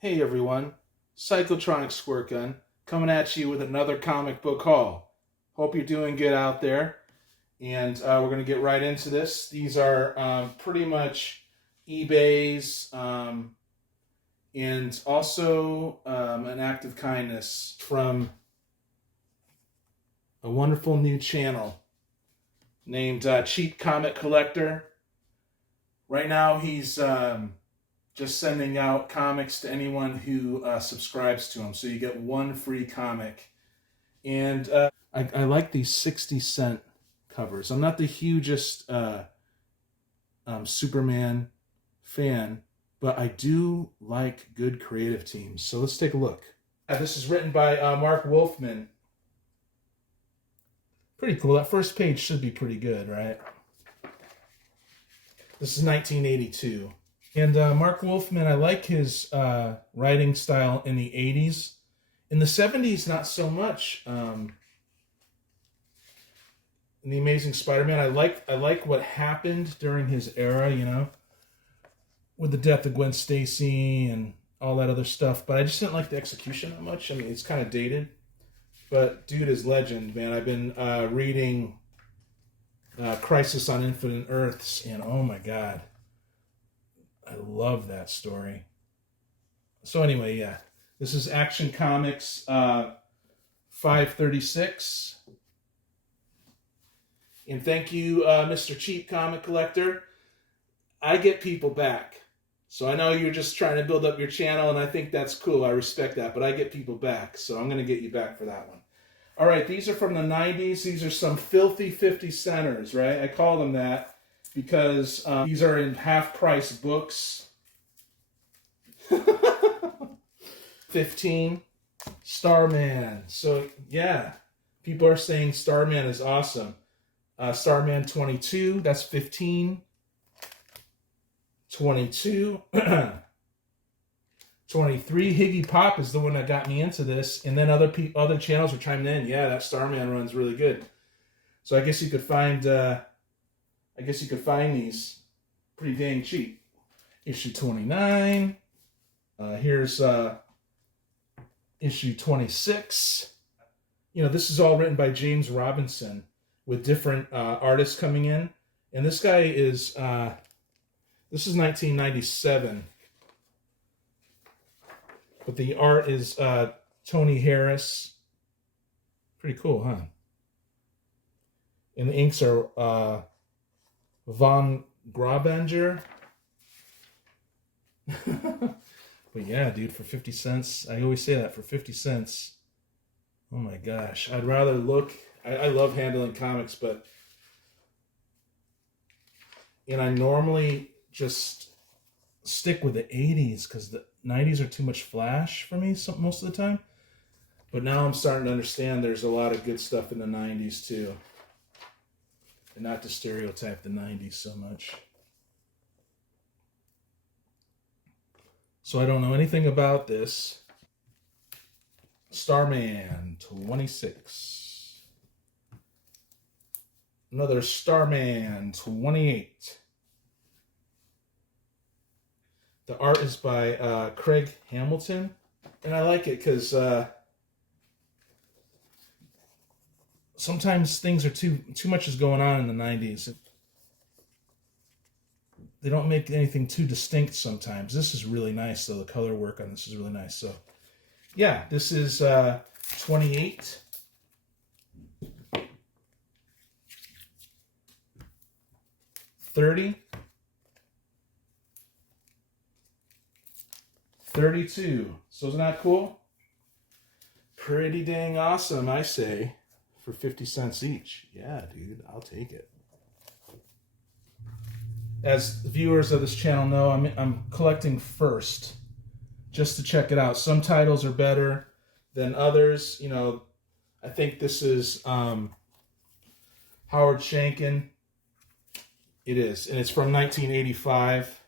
Hey everyone, Cyclotronic Squirt Gun coming at you with another comic book haul. Hope you're doing good out there, and we're going to get right into this. These are pretty much eBay's and also an act of kindness from a wonderful new channel named Cheap Comic Collector. Right now he's just sending out comics to anyone who subscribes to him. So you get one free comic. And I like these 60-cent covers. I'm not the hugest Superman fan, but I do like good creative teams. So let's take a look. This is written by Mark Wolfman. Pretty cool. That first page should be pretty good, right? This is 1982. And Mark Wolfman, I like his writing style in the 80s. In the 70s, not so much. In The Amazing Spider-Man, I like what happened during his era, you know, with the death of Gwen Stacy and all that other stuff. But I just didn't like the execution that much. I mean, it's kind of dated. But dude is legend, man. I've been reading Crisis on Infinite Earths, and oh my god. I love that story. So anyway, yeah. This is Action Comics 536. And thank you, Mr. Cheap Comic Collector. I get people back. So I know you're just trying to build up your channel, and I think that's cool. I respect that. But I get people back. So I'm going to get you back for that one. All right, these are from the 90s. These are some filthy 50 centers, right? I call them that because these are in half-price books. 15. Starman. So, yeah. People are saying Starman is awesome. Starman 22. That's 15. 22. 23. Higgy Pop is the one that got me into this. And then other channels were chiming in. Yeah, that Starman run's really good. So I guess you could find these pretty dang cheap. Issue 29. Here's issue 26. You know, this is all written by James Robinson with different artists coming in. And this guy is, this is 1997. But the art is Tony Harris. Pretty cool, huh? And the inks are Von Grabanger. But yeah, dude, for 50 cents, I always say that, for 50 cents. Oh my gosh, I'd rather look, I love handling comics, but, and I normally just stick with the 80s because the 90s are too much flash for me most of the time. But now I'm starting to understand there's a lot of good stuff in the 90s too. And not to stereotype the 90s so much. So I don't know anything about this. Starman 26. Another Starman 28. The art is by Craig Hamilton. And I like it because sometimes things are too much is going on in the 90s. They don't make anything too distinct sometimes. This is really nice, though. The color work on this is really nice. So, yeah, this is 28. $30. 32. So isn't that cool? Pretty dang awesome, I say, for 50 cents each. Yeah, dude, I'll take it. As the viewers of this channel know, I'm collecting first, just to check it out. Some titles are better than others. You know, I think this is Howard Shankin. It is, and it's from 1985.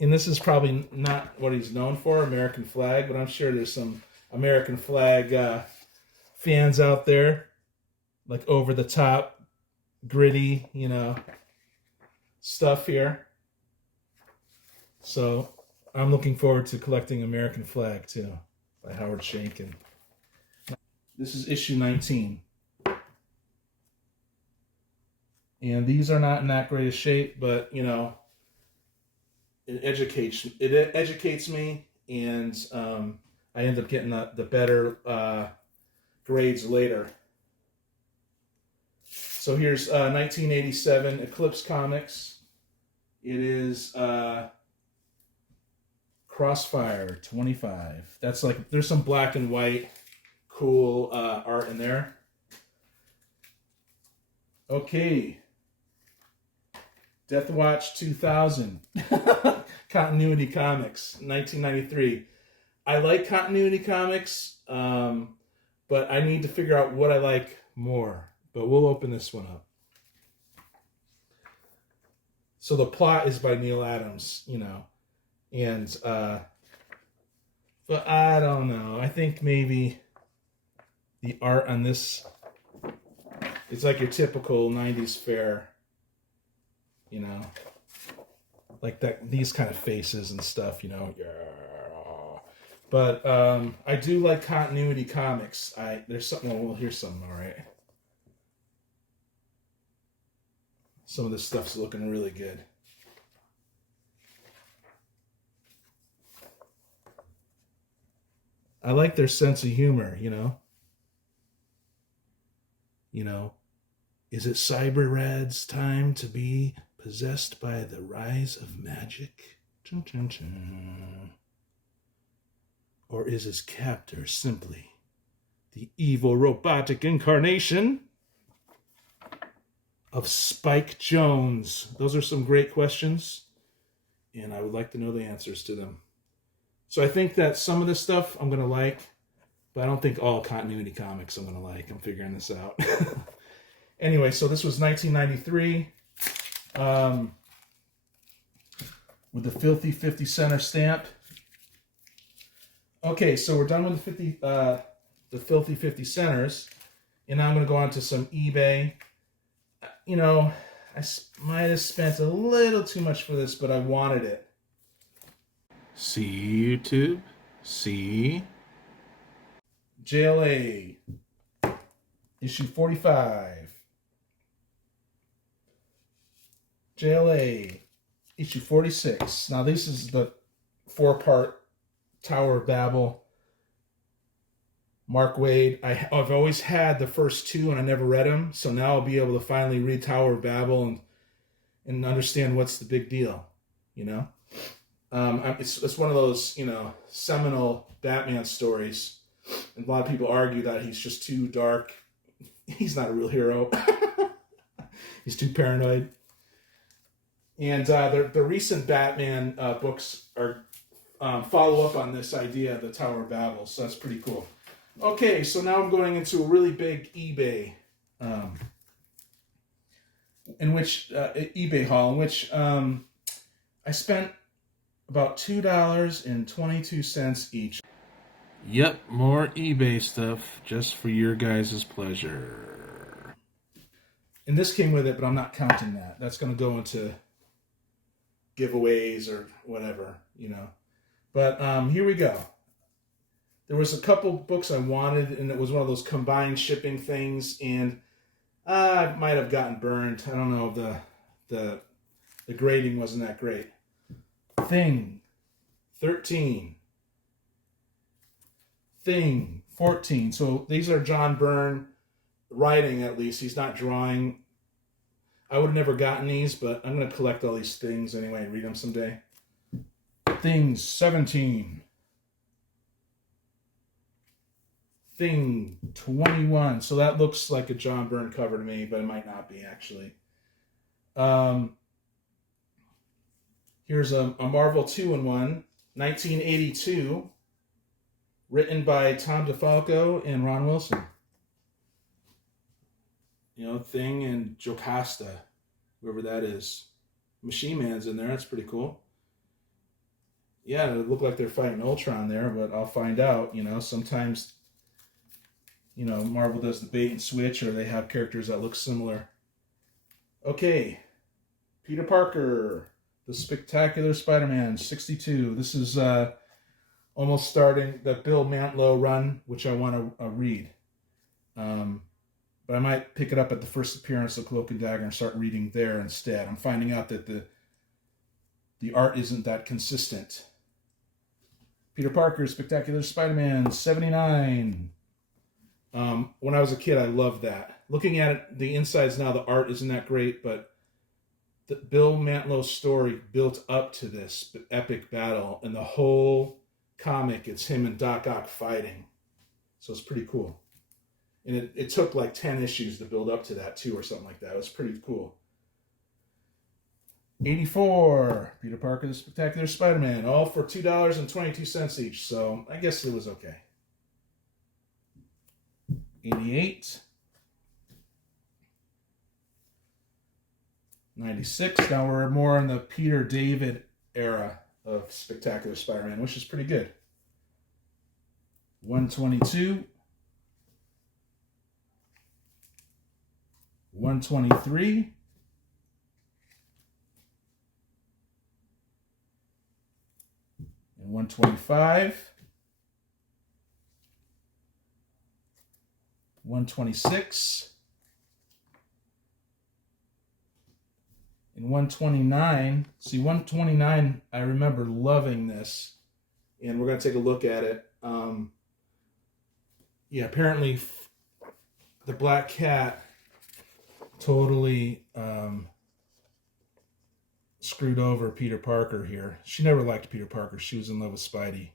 And this is probably not what he's known for, American Flag, but I'm sure there's some American Flag fans out there. Like over the top, gritty, you know, stuff here. So I'm looking forward to collecting American Flag too, by Howard Shankin. This is issue 19. And these are not in that great a shape, but you know, it educates me, and I end up getting the better grades later. So here's 1987 Eclipse Comics. It is Crossfire 25. That's like, there's some black and white cool art in there. Okay. Death Watch 2000. Continuity Comics, 1993. I like continuity comics, but I need to figure out what I like more. But we'll open this one up. So the plot is by Neil Adams, you know. And, but I don't know. I think maybe the art on this, it's like your typical 90s fair, you know. Like that, these kind of faces and stuff, you know. Yeah. But I do like continuity comics. There's something. Well, here's something. All right. Some of this stuff's looking really good. I like their sense of humor. You know. You know, is it Cyber Rad's time to be possessed by the rise of magic? Chun, chun, chun. Or is his captor simply the evil robotic incarnation of Spike Jones? Those are some great questions, and I would like to know the answers to them. So I think that some of this stuff I'm going to like, but I don't think all continuity comics I'm going to like. I'm figuring this out. Anyway, so this was 1993. With the Filthy 50 center stamp. Okay, so we're done with the Filthy 50 centers, and now I'm going to go on to some eBay. You know, I might have spent a little too much for this, but I wanted it. See YouTube? See? JLA, issue 45. JLA, issue 46. Now this is the 4-part Tower of Babel. Mark Waid. I've always had the first 2 and I never read them, so now I'll be able to finally read Tower of Babel and understand what's the big deal, you know? It's one of those, you know, seminal Batman stories, and a lot of people argue that he's just too dark. He's not a real hero. He's too paranoid. And the recent Batman books are follow up on this idea of the Tower of Babel, so that's pretty cool. Okay, so now I'm going into a really big eBay, eBay haul, in which I spent about $2.22 each. Yep, more eBay stuff just for your guys' pleasure. And this came with it, but I'm not counting that. That's going to go into giveaways or whatever, you know. But here we go. There was a couple books I wanted, and it was one of those combined shipping things, and I might have gotten burned. I don't know. The grading wasn't that great. Thing, 13. Thing, 14. So these are John Byrne writing, at least. He's not drawing. I would have never gotten these, but I'm going to collect all these things anyway and read them someday. Things, 17. Thing, 21. So that looks like a John Byrne cover to me, but it might not be, actually. Here's a Marvel 2-in-1, 1982, written by Tom DeFalco and Ron Wilson. You know, Thing and Jocasta, whoever that is. Machine Man's in there. That's pretty cool. Yeah, it looked like they're fighting Ultron there, but I'll find out. You know, sometimes, you know, Marvel does the bait and switch, or they have characters that look similar. Okay, Peter Parker, The Spectacular Spider-Man 62. This is almost starting the Bill Mantlo run, which I want to read. But I might pick it up at the first appearance of Cloak and Dagger and start reading there instead. I'm finding out that the art isn't that consistent. Peter Parker, Spectacular Spider-Man 79. When I was a kid, I loved that. Looking at it, the insides now, the art isn't that great, but the Bill Mantlo's story built up to this epic battle, and the whole comic, it's him and Doc Ock fighting. So it's pretty cool. And it took like 10 issues to build up to that too, or something like that. It was pretty cool. 84, Peter Parker, the Spectacular Spider-Man, all for $2.22 each, so I guess it was okay. 88. 96. Now we're more in the Peter David era of Spectacular Spider-Man, which is pretty good. 122. 123. And 125. 126. And 129, see 129, I remember loving this, and we're going to take a look at it. Yeah, apparently the Black Cat totally screwed over Peter Parker here. She never liked Peter Parker. She was in love with Spidey.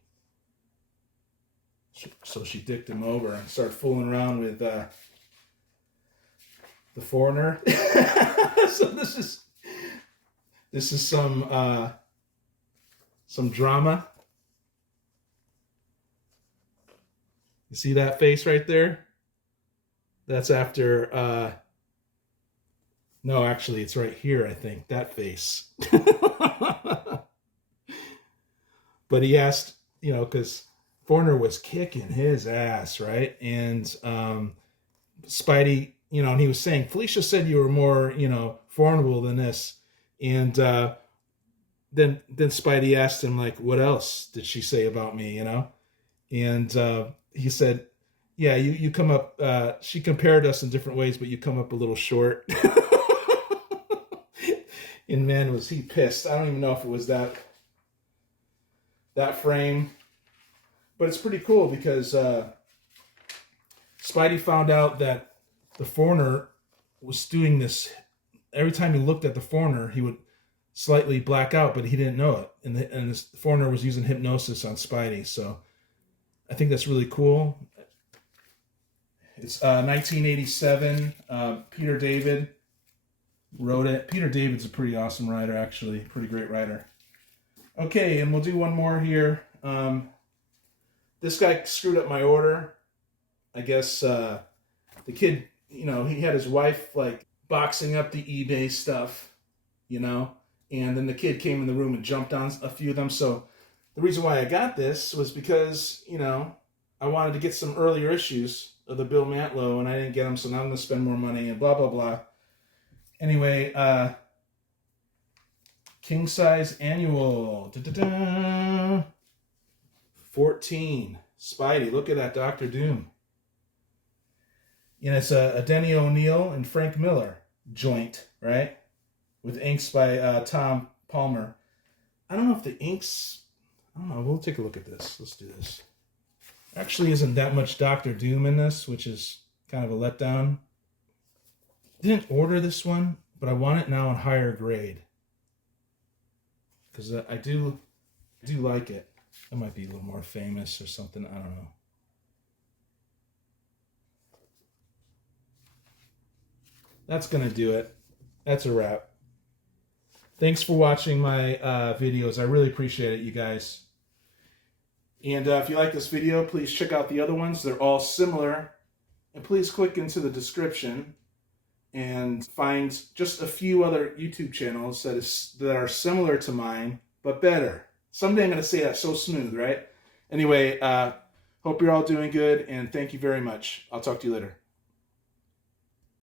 So she dicked him over and started fooling around with the Foreigner. So this is some drama. You see that face right there? That's after, no, actually, it's right here, I think, that face. But he asked, because Foreigner was kicking his ass, right? And Spidey, and he was saying, Felicia said you were more, formidable than this. And then Spidey asked him, like, what else did she say about me, And he said, yeah, you come up, she compared us in different ways, but you come up a little short. And man, was he pissed. I don't even know if it was that frame. But it's pretty cool because Spidey found out that the Foreigner was doing this. Every time he looked at the Foreigner, he would slightly black out, but he didn't know it. And the Foreigner was using hypnosis on Spidey. So I think that's really cool. It's 1987. Peter David wrote it. Peter David's a pretty awesome writer, actually. Pretty great writer. Okay, and we'll do one more here. This guy screwed up my order. I guess the kid, he had his wife, like, boxing up the eBay stuff, and then the kid came in the room and jumped on a few of them. So the reason why I got this was because, I wanted to get some earlier issues of the Bill Mantlo, and I didn't get them, so now I'm going to spend more money and blah, blah, blah. Anyway, King Size Annual. 14. Spidey. Look at that, Dr. Doom. And it's a Denny O'Neil and Frank Miller joint, right? With inks by Tom Palmer. I don't know if the inks... I don't know. We'll take a look at this. Let's do this. Actually isn't that much Dr. Doom in this, which is kind of a letdown. Didn't order this one, but I want it now in higher grade. Because I do like it. It might be a little more famous or something. I don't know. That's going to do it. That's a wrap. Thanks for watching my videos. I really appreciate it, you guys. And if you like this video, please check out the other ones. They're all similar. And please click into the description and find just a few other YouTube channels that are similar to mine, but better. Someday I'm going to say that so smooth, right? Anyway, hope you're all doing good, and thank you very much. I'll talk to you later.